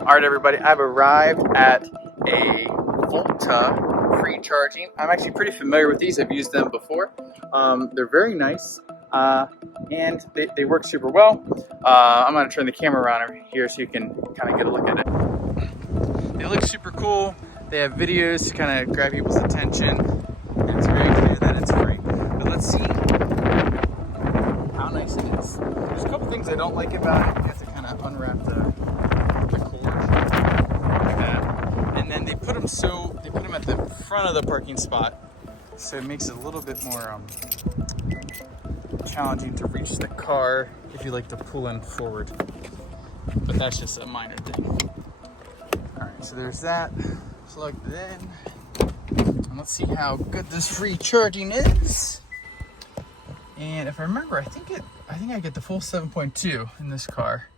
All right, everybody, I've arrived at a Volta free charging. I'm actually pretty familiar with these. I've used them before. They're very nice and they work super well. I'm gonna turn the camera around here so you can kind of get a look at it. They look super cool. They have videos to kind of grab people's attention, and it's very clear that it's free. But let's see how nice it is. There's a couple things I don't like about it. You have to kind of unwrap the cord like that, and then they put them at the front of the parking spot, so it makes it a little bit more challenging to reach the car if you like to pull in forward. But that's just a minor thing. All right, so there's that. Plugged it in, and let's see how good this free charging is. And if I remember, I think I get the full 7.2 in this car.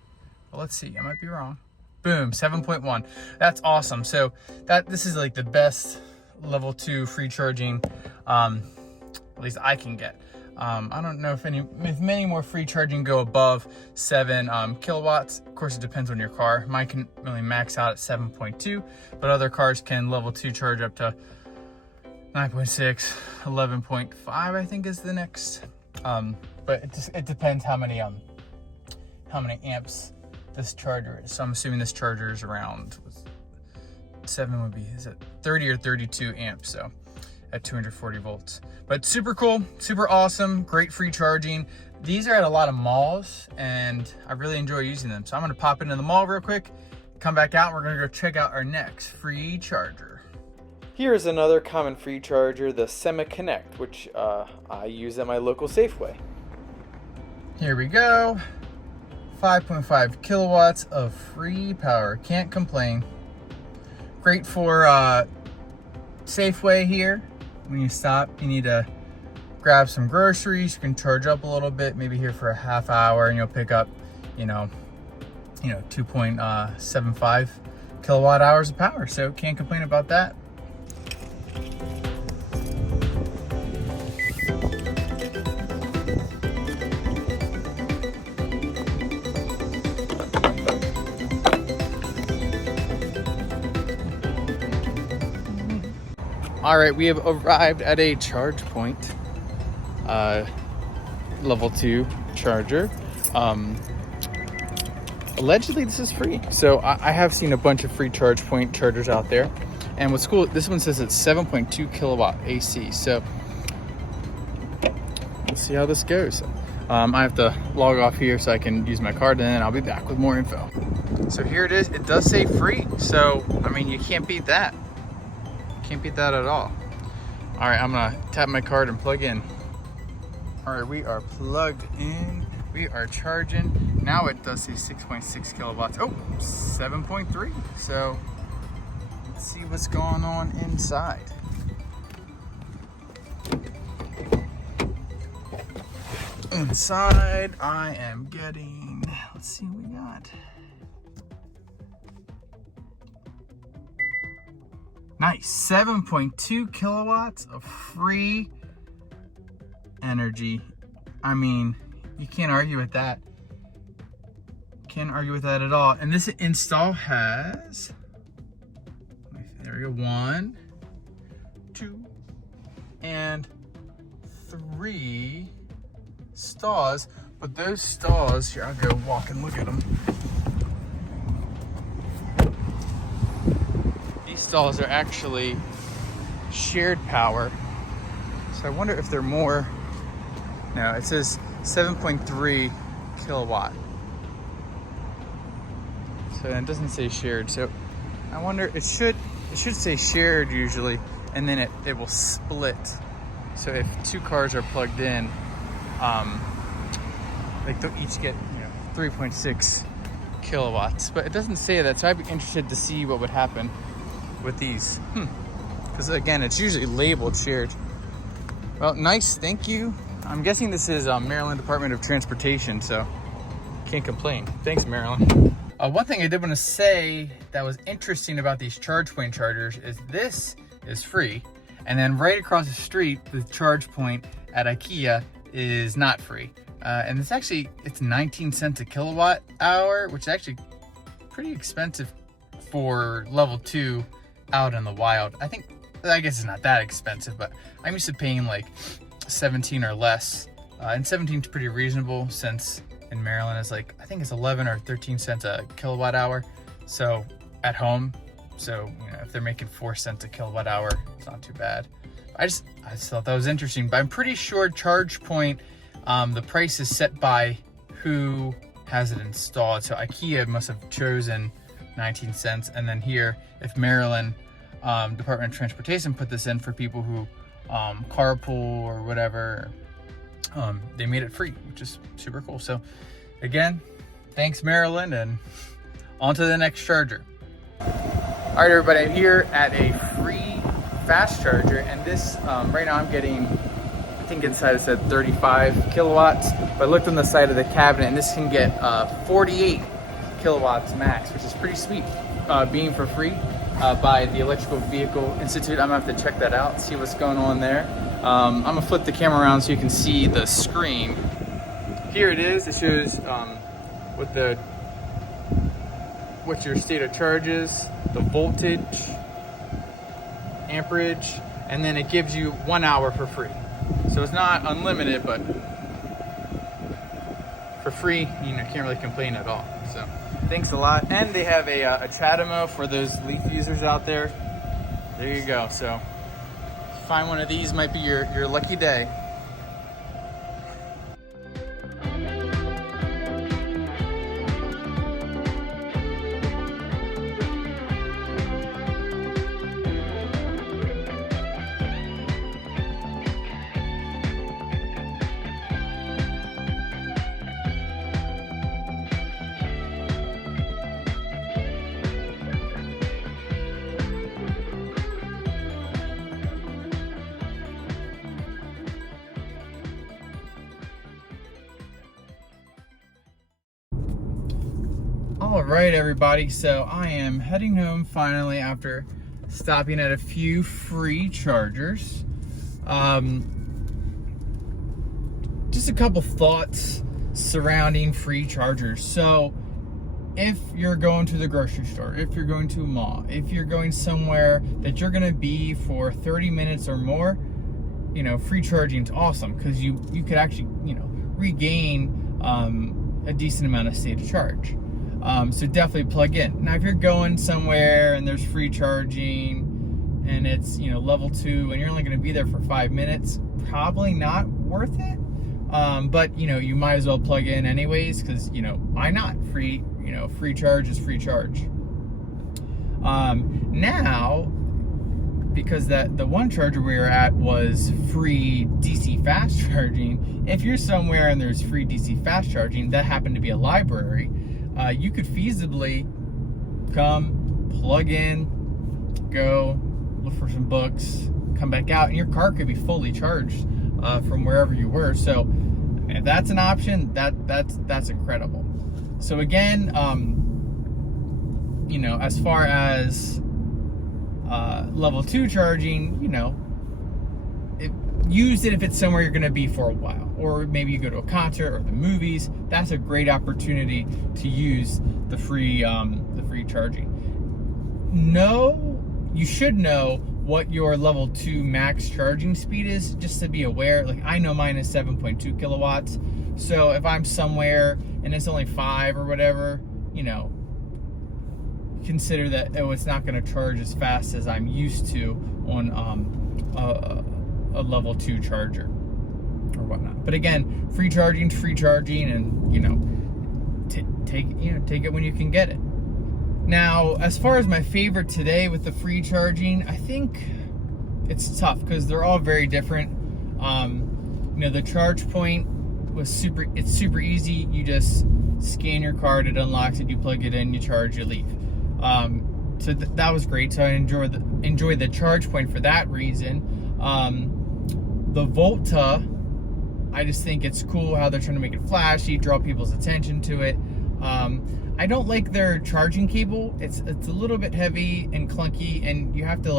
But let's see, I might be wrong. Boom, 7.1. That's awesome. So this is like the best level 2 free charging, at least I can get. I don't know if many more free charging go above 7 kilowatts. Of course, it depends on your car. Mine can really max out at 7.2, but other cars can level 2 charge up to 9.6, 11.5, I think is the next. But it depends how many amps this charger is. So I'm assuming this charger is around 7 would be, is it 30 or 32 amps? So at 240 volts. But super cool, super awesome, great free charging. These are at a lot of malls and I really enjoy using them. So I'm gonna pop into the mall real quick, come back out, and we're gonna go check out our next free charger. Here's another common free charger, the SemaConnect, which I use at my local Safeway. Here we go, 5.5 kilowatts of free power, can't complain. Great for Safeway here. When you stop, you need to grab some groceries, you can charge up a little bit, maybe here for a half hour, and you'll pick up, 2.75 kilowatt hours of power. So can't complain about that. All right, we have arrived at a ChargePoint level 2 charger. Allegedly, this is free. So I have seen a bunch of free ChargePoint chargers out there. And what's cool, this one says it's 7.2 kilowatt AC. So let's see how this goes. I have to log off here so I can use my card, and then I'll be back with more info. So here it is. It does say free. So, I mean, you can't beat that. Can't beat that at all. All right, I'm gonna tap my card and plug in. All right, we are plugged in. We are charging. Now it does say 6.6 kilowatts. Oh, 7.3. So let's see what's going on inside. Inside, I am getting, let's see what we got. Nice, 7.2 kilowatts of free energy. I mean, you can't argue with that. Can't argue with that at all. And this install has, there we go, 1, 2, and 3 stalls. But those stalls, here, I'll go walk and look at them. Stalls are actually shared power, so I wonder if they're more. No, it says 7.3 kilowatt, so it doesn't say shared. So I wonder, it should say shared usually, and then it will split. So if 2 cars are plugged in, like they'll each get 3.6 kilowatts, but it doesn't say that. So I'd be interested to see what would happen with these, because again, it's usually labeled shared. Well, nice, thank you. I'm guessing this is Maryland Department of Transportation, so can't complain. Thanks, Maryland. One thing I did want to say that was interesting about these ChargePoint chargers is this is free, and then right across the street, the ChargePoint at IKEA is not free. And it's 19 cents a kilowatt hour, which is actually pretty expensive for level 2 out in the wild. I guess it's not that expensive, but I'm used to paying like 17 or less. And 17 is pretty reasonable, since in Maryland it's like, I think it's 11 or 13 cents a kilowatt hour. So at home, so if they're making 4 cents a kilowatt hour, it's not too bad. I just thought that was interesting. But I'm pretty sure ChargePoint, the price is set by who has it installed. So IKEA must have chosen 19 cents. And then here, if Maryland Department of Transportation put this in for people who carpool or whatever, they made it free, which is super cool. So again, thanks Maryland, and on to the next charger. All right, everybody, I'm here at a free fast charger, and this right now I'm getting, I think inside it said 35 kilowatts, but I looked on the side of the cabinet and this can get 48 kilowatts max, which is pretty sweet, being for free by the Electrical Vehicle Institute. I'm gonna have to check that out, see what's going on there. I'm gonna flip the camera around so you can see the screen. Here it is. It shows what your state of charge is, the voltage, amperage, and then it gives you 1 hour for free. So it's not unlimited, but for free, you can't really complain at all. So thanks a lot. And they have a Chatamo for those Leaf users out there. There you go. So find one of these, might be your lucky day. All right, everybody, so I am heading home finally after stopping at a few free chargers. Just a couple thoughts surrounding free chargers. So if you're going to the grocery store, if you're going to a mall, if you're going somewhere that you're gonna be for 30 minutes or more, free charging is awesome, because you could actually, regain a decent amount of state of charge. So definitely plug in. Now, if you're going somewhere and there's free charging and it's, level 2 and you're only going to be there for 5 minutes, probably not worth it. But, you might as well plug in anyways, because, why not? Free charge is free charge. Now, because the one charger we were at was free DC fast charging, if you're somewhere and there's free DC fast charging, that happened to be a library, you could feasibly come, plug in, go, look for some books, come back out, and your car could be fully charged from wherever you were. So if that's an option, that's incredible. So again, as far as level 2 charging, use it if it's somewhere you're going to be for a while, or maybe you go to a concert or the movies. That's a great opportunity to use the free charging. You should know what your level 2 max charging speed is, just to be aware. Like, I know mine is 7.2 kilowatts. So if I'm somewhere and it's only 5 or whatever, consider that it's not going to charge as fast as I'm used to on a level 2 charger or whatnot. But again, free charging, and take it when you can get it. Now, as far as my favorite today with the free charging, I think it's tough because they're all very different. The ChargePoint it's super easy. You just scan your card, it unlocks it, you plug it in, you charge, you leave. So that was great. So I enjoy the ChargePoint for that reason. The Volta, I just think it's cool how they're trying to make it flashy, draw people's attention to it. I don't like their charging cable. It's a little bit heavy and clunky, and you have to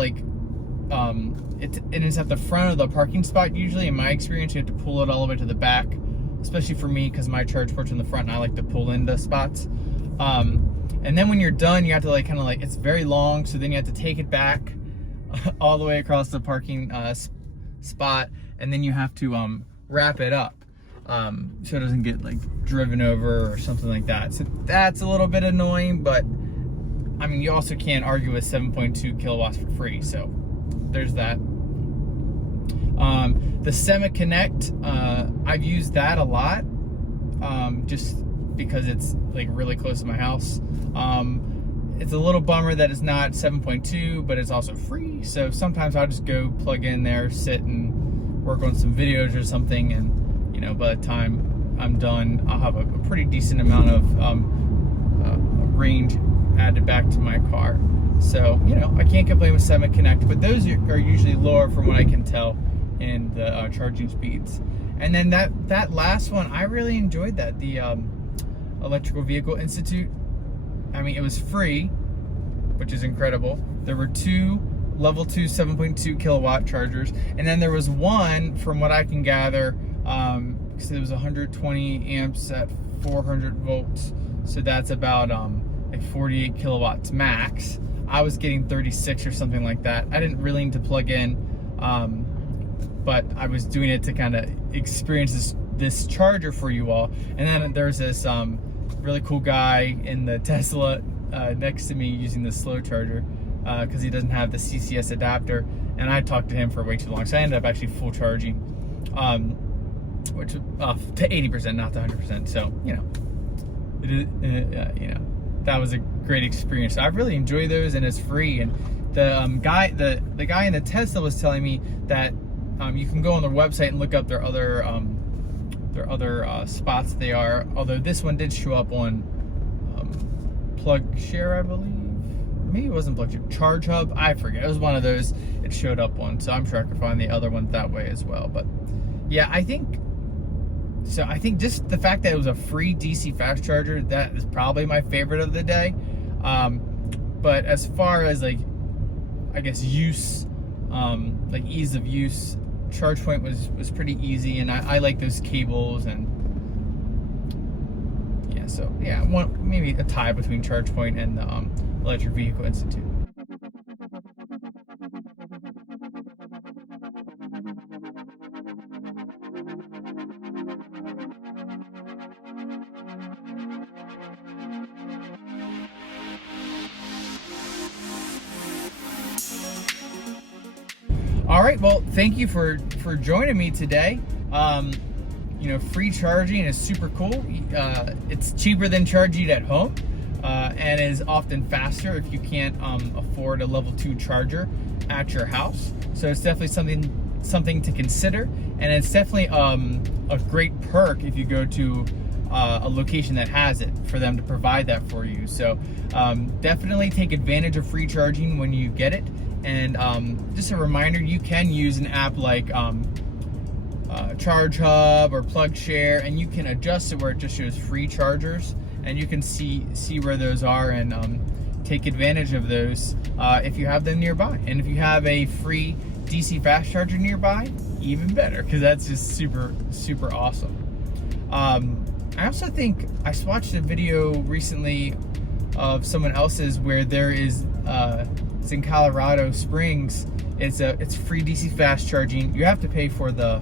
it's at the front of the parking spot usually. In my experience, you have to pull it all the way to the back, especially for me because my charge port's in the front and I like to pull into spots. And then when you're done, you have to like kind of like, it's very long, so then you have to take it back all the way across the parking spot, and then you have to wrap it up so it doesn't get like driven over or something like that. So that's a little bit annoying, but I mean, you also can't argue with 7.2 kilowatts for free, so there's that. The SemaConnect, I've used that a lot, just because it's like really close to my house. It's a little bummer that it's not 7.2, but it's also free. So sometimes I'll just go plug in there, sit and work on some videos or something, and you know, by the time I'm done, I'll have a pretty decent amount of range added back to my car. So, you know, I can't complain with SemaConnect, but those are usually lower from what I can tell in the charging speeds. And then that last one, I really enjoyed that, the Electrical Vehicle Institute. I mean, it was free, which is incredible. There were 2 level 2 7.2 kilowatt chargers, and then there was one, from what I can gather, because it was 120 amps at 400 volts, so that's about like 48 kilowatts max. I was getting 36 or something like that. I didn't really need to plug in, but I was doing it to kind of experience this charger for you all. And then there's this really cool guy in the Tesla next to me using the slow charger because he doesn't have the CCS adapter, and I talked to him for way too long, so I ended up actually full charging, which to 80%, not to 100%. So you know, it is, you know, that was a great experience. I really enjoy those, and it's free. And the guy in the Tesla was telling me that you can go on their website and look up their other spots they are. Although this one did show up on PlugShare, I believe. Maybe it wasn't PlugShare. Charge Hub, I forget. It was one of those it showed up on. So I'm sure I could find the other ones that way as well. But yeah, I think just the fact that it was a free DC fast charger, that is probably my favorite of the day. But as far as like, I guess use, like ease of use, ChargePoint was pretty easy, and I like those cables, and yeah, so yeah, maybe a tie between ChargePoint and the Electric Vehicle Institute. All right, well, thank you for joining me today. You know, free charging is super cool. It's cheaper than charging at home, and is often faster if you can't afford a level 2 charger at your house. So it's definitely something to consider, and it's definitely a great perk if you go to a location that has it, for them to provide that for you. So definitely take advantage of free charging when you get it. And just a reminder, you can use an app like Charge Hub or PlugShare, and you can adjust it where it just shows free chargers, and you can see where those are, and take advantage of those if you have them nearby. And if you have a free DC fast charger nearby, even better, because that's just super awesome. I also think I watched a video recently of someone else's where there is it's in Colorado Springs. It's free DC fast charging. You have to pay for the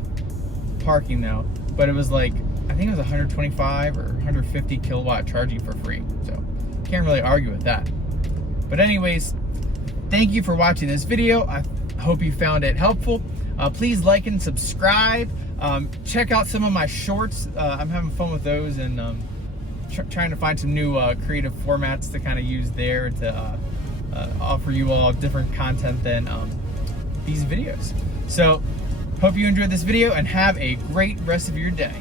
parking though, but it was like, I think it was 125 or 150 kilowatt charging for free. So can't really argue with that. But anyways, thank you for watching this video. I hope you found it helpful. Please like and subscribe. Check out some of my shorts. I'm having fun with those, and trying to find some new creative formats to kind of use there to offer you all different content than these videos. So hope you enjoyed this video, and have a great rest of your day.